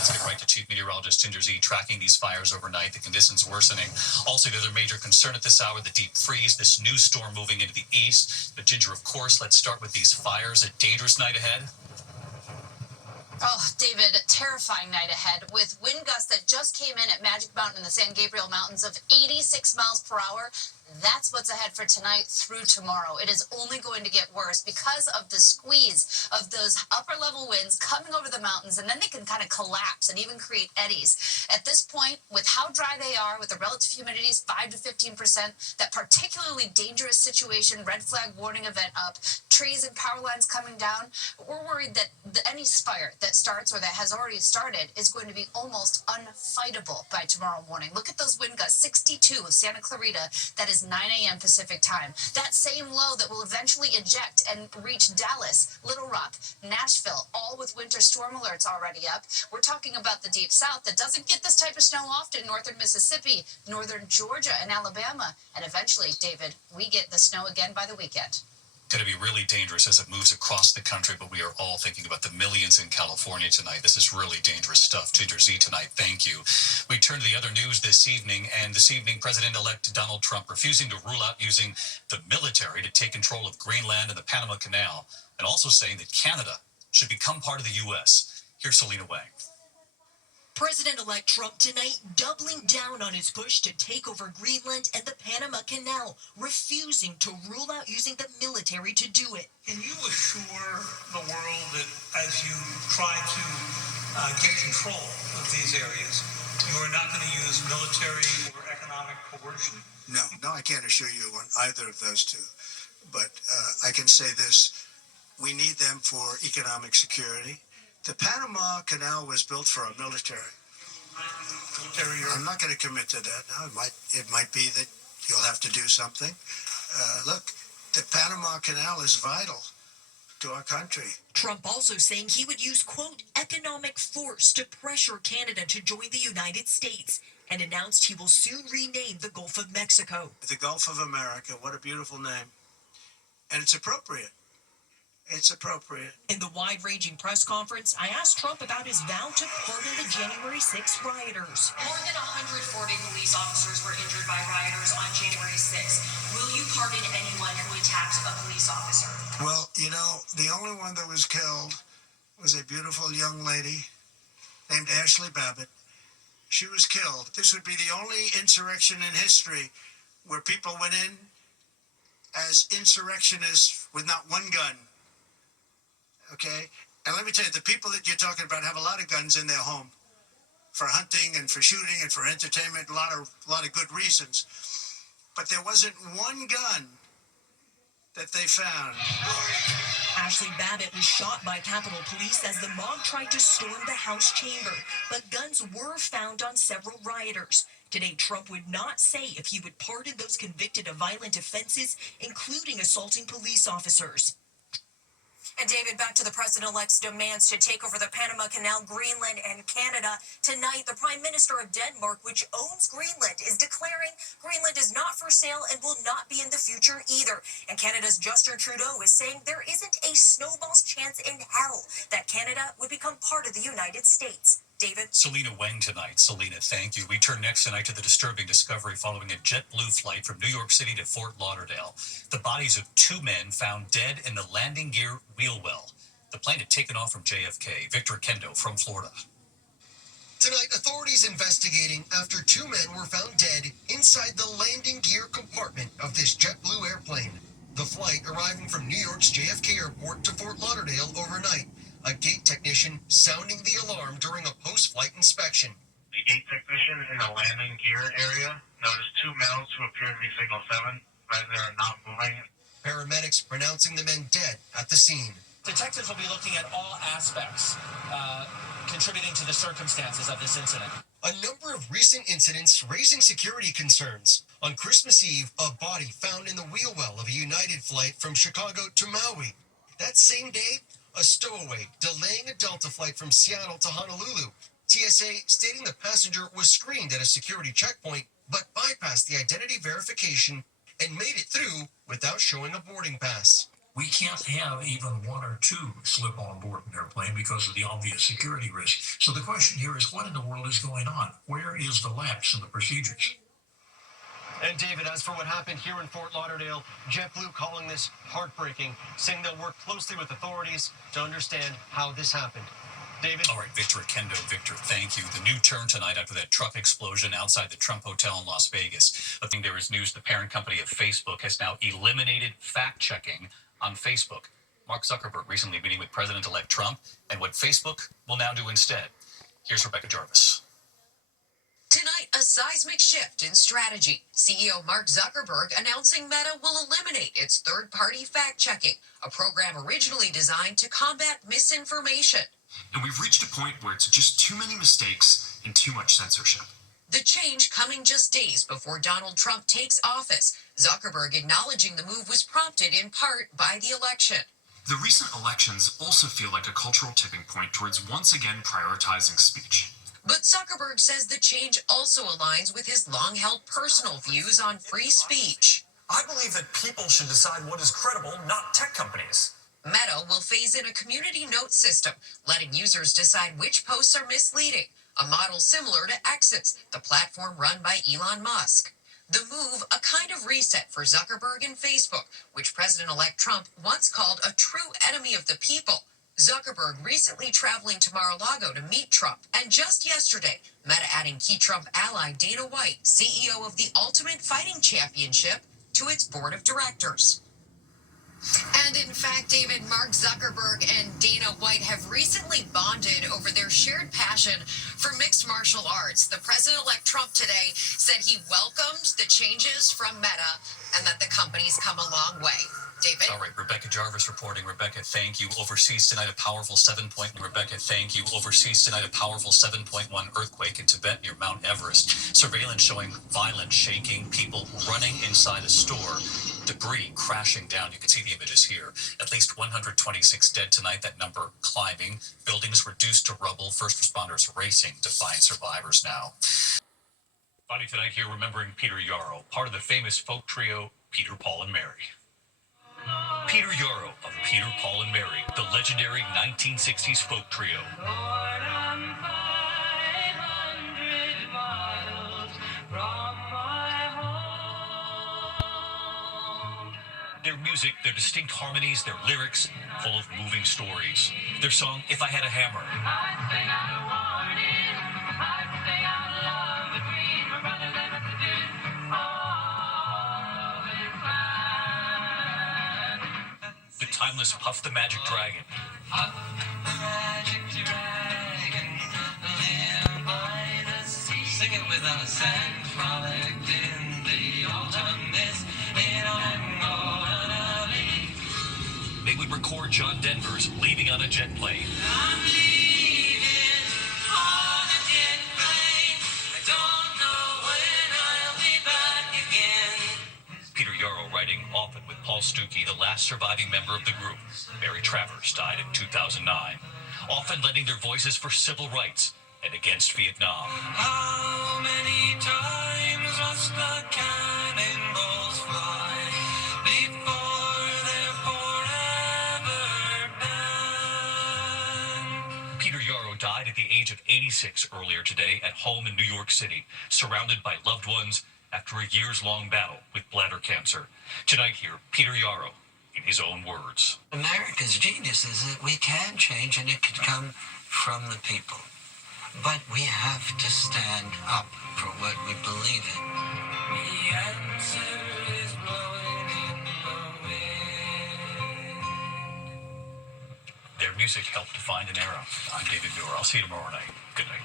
Let's get right to Chief Meteorologist Ginger Zee tracking these fires overnight, the conditions worsening. Also, the other major concern at this hour, the deep freeze, this new storm moving into the east. But Ginger, of course, let's start with these fires. A dangerous night ahead. Oh, David, terrifying night ahead with wind gusts that just came in at Magic Mountain in the San Gabriel Mountains of 86 miles per hour. That's what's ahead for tonight through tomorrow. It is only going to get worse because of the squeeze of those upper level winds coming over the mountains, and then they can kind of collapse and even create eddies. At this point, with how dry they are, with the relative humidities 5 to 15%, that particularly dangerous situation, red flag warning event up, trees and power lines coming down, we're worried that any fire that starts or that has already started is going to be almost unfightable by tomorrow morning. Look at those wind gusts, 62 Santa Clarita. That is 9 a.m. Pacific time. That same low that will eventually eject and reach Dallas, Little Rock, Nashville, all with winter storm alerts already up. We're talking about the deep south that doesn't get this type of snow often. Northern Mississippi, northern Georgia, and Alabama. And eventually, David, we get the snow again by the weekend. Going to be really dangerous as it moves across the country, but we are all thinking about the millions in California tonight. This is really dangerous stuff. Ginger Zee tonight, thank you. We turn to the other news this evening, and this evening, President-elect Donald Trump refusing to rule out using the military to take control of Greenland and the Panama Canal, and also saying that Canada should become part of the U.S. Here's Selena Wang. President-elect Trump tonight doubling down on his push to take over Greenland and the Panama Canal, refusing to rule out using the military to do it. Can you assure the world that as you try to get control of these areas, you are not going to use military or economic coercion? No, I can't assure you on either of those two. But I can say this, we need them for economic security. The Panama Canal was built for our military. I'm not going to commit to that now. It might be that you'll have to do something. Look, the Panama Canal is vital to our country. Trump also saying he would use, quote, economic force to pressure Canada to join the United States, and announced he will soon rename the Gulf of Mexico. The Gulf of America, what a beautiful name. And it's appropriate. It's appropriate. In the wide-ranging press conference, I asked Trump about his vow to pardon the January 6th rioters. More than 140 police officers were injured by rioters on January 6th. Will you pardon anyone who attacked a police officer? Well, you know, the only one that was killed was a beautiful young lady named Ashley Babbitt. She was killed. This would be the only insurrection in history where people went in as insurrectionists with not one gun. Okay, and let me tell you, the people that you're talking about have a lot of guns in their home for hunting and for shooting and for entertainment, a lot of good reasons. But there wasn't one gun that they found. Ashley Babbitt was shot by Capitol Police as the mob tried to storm the House chamber, but guns were found on several rioters. Today, Trump would not say if he would pardon those convicted of violent offenses, including assaulting police officers. And David, back to the president-elect's demands to take over the Panama Canal, Greenland, and Canada. Tonight, the Prime Minister of Denmark, which owns Greenland, is declaring Greenland is not for sale and will not be in the future either. And Canada's Justin Trudeau is saying there isn't a snowball's chance in hell that Canada would become part of the United States. David? Selena Wang tonight. Selena, thank you. We turn next tonight to the disturbing discovery following a JetBlue flight from New York City to Fort Lauderdale. The bodies of two men found dead in the landing gear wheel well. The plane had taken off from JFK. Victor Kendo from Florida. Tonight, authorities investigating after two men were found dead inside the landing gear compartment of this JetBlue airplane. The flight arriving from New York's JFK Airport to Fort Lauderdale overnight. A gate technician sounding the alarm during a post-flight inspection. The gate technician in the landing gear area noticed two males who appear to be signal 7, but they are not moving. Paramedics pronouncing the men dead at the scene. Detectives will be looking at all aspects contributing to the circumstances of this incident. A number of recent incidents raising security concerns. On Christmas Eve, a body found in the wheel well of a United flight from Chicago to Maui. That same day, a stowaway delaying a Delta flight from Seattle to Honolulu. TSA stating the passenger was screened at a security checkpoint, but bypassed the identity verification and made it through without showing a boarding pass. We can't have even one or two slip on board an airplane because of the obvious security risk. So the question here is, what in the world is going on? Where is the lapse in the procedures? And David, as for what happened here in Fort Lauderdale, JetBlue calling this heartbreaking, saying they'll work closely with authorities to understand how this happened. David? All right, Victor Akendo. Victor, thank you. The new turn tonight after that truck explosion outside the Trump Hotel in Las Vegas. I think there is news the parent company of Facebook has now eliminated fact-checking on Facebook. Mark Zuckerberg recently meeting with President-elect Trump and what Facebook will now do instead. Here's Rebecca Jarvis. Tonight, a seismic shift in strategy. CEO Mark Zuckerberg announcing Meta will eliminate its third-party fact-checking, a program originally designed to combat misinformation. And we've reached a point where it's just too many mistakes and too much censorship. The change coming just days before Donald Trump takes office. Zuckerberg acknowledging the move was prompted in part by the election. The recent elections also feel like a cultural tipping point towards once again prioritizing speech. But Zuckerberg says the change also aligns with his long-held personal views on free speech. I believe that people should decide what is credible, not tech companies. Meta will phase in a community note system, letting users decide which posts are misleading, a model similar to X's, the platform run by Elon Musk. The move, a kind of reset for Zuckerberg and Facebook, which President-elect Trump once called a true enemy of the people. Zuckerberg recently traveling to Mar-a-Lago to meet Trump, and just yesterday, Meta adding key Trump ally Dana White, CEO of the Ultimate Fighting Championship, to its board of directors. And in fact, David, Mark Zuckerberg and Dana White have recently bonded over their shared passion for mixed martial arts. The President-elect Trump today said he welcomed the changes from Meta and that the company's come a long way. David? All right, Rebecca Jarvis reporting. Rebecca, thank you. Overseas tonight, a powerful 7.1. Rebecca, thank you. Overseas tonight, a powerful 7.1 earthquake in Tibet near Mount Everest. Surveillance showing violent shaking, people running inside a store, debris crashing down. You can see the images here. At least 126 dead tonight, that number climbing. Buildings reduced to rubble. First responders racing to find survivors now. Finally tonight here, remembering Peter Yarrow, part of the famous folk trio Peter, Paul, and Mary. Peter Yarrow of Peter, Paul, and Mary, the legendary 1960s folk trio. Their music, their distinct harmonies, their lyrics, full of moving stories. Their song, If I Had a Hammer. The timeless Puff the Magic Dragon. Puff the Magic Dragon, live by the sea. Sing it with us and frolic in the autumn mist. They would record John Denver's Leaving on a Jet Plane. I'm leaving on a jet plane. I don't know when I'll be back again. Peter Yarrow writing often with Paul Stuckey, the last surviving member of the group. Mary Travers died in 2009. Often lending their voices for civil rights and against Vietnam. How many times must the cannonballs fly before they're forever done? Peter Yarrow died at the age of 86 earlier today at home in New York City, surrounded by loved ones after a years-long battle with bladder cancer. Tonight here, Peter Yarrow, in his own words. America's genius is that we can change, and it can come from the people. But we have to stand up for what we believe in. The answer is blowing in the wind. Their music helped define an era. I'm David Muir. I'll see you tomorrow night. Good night.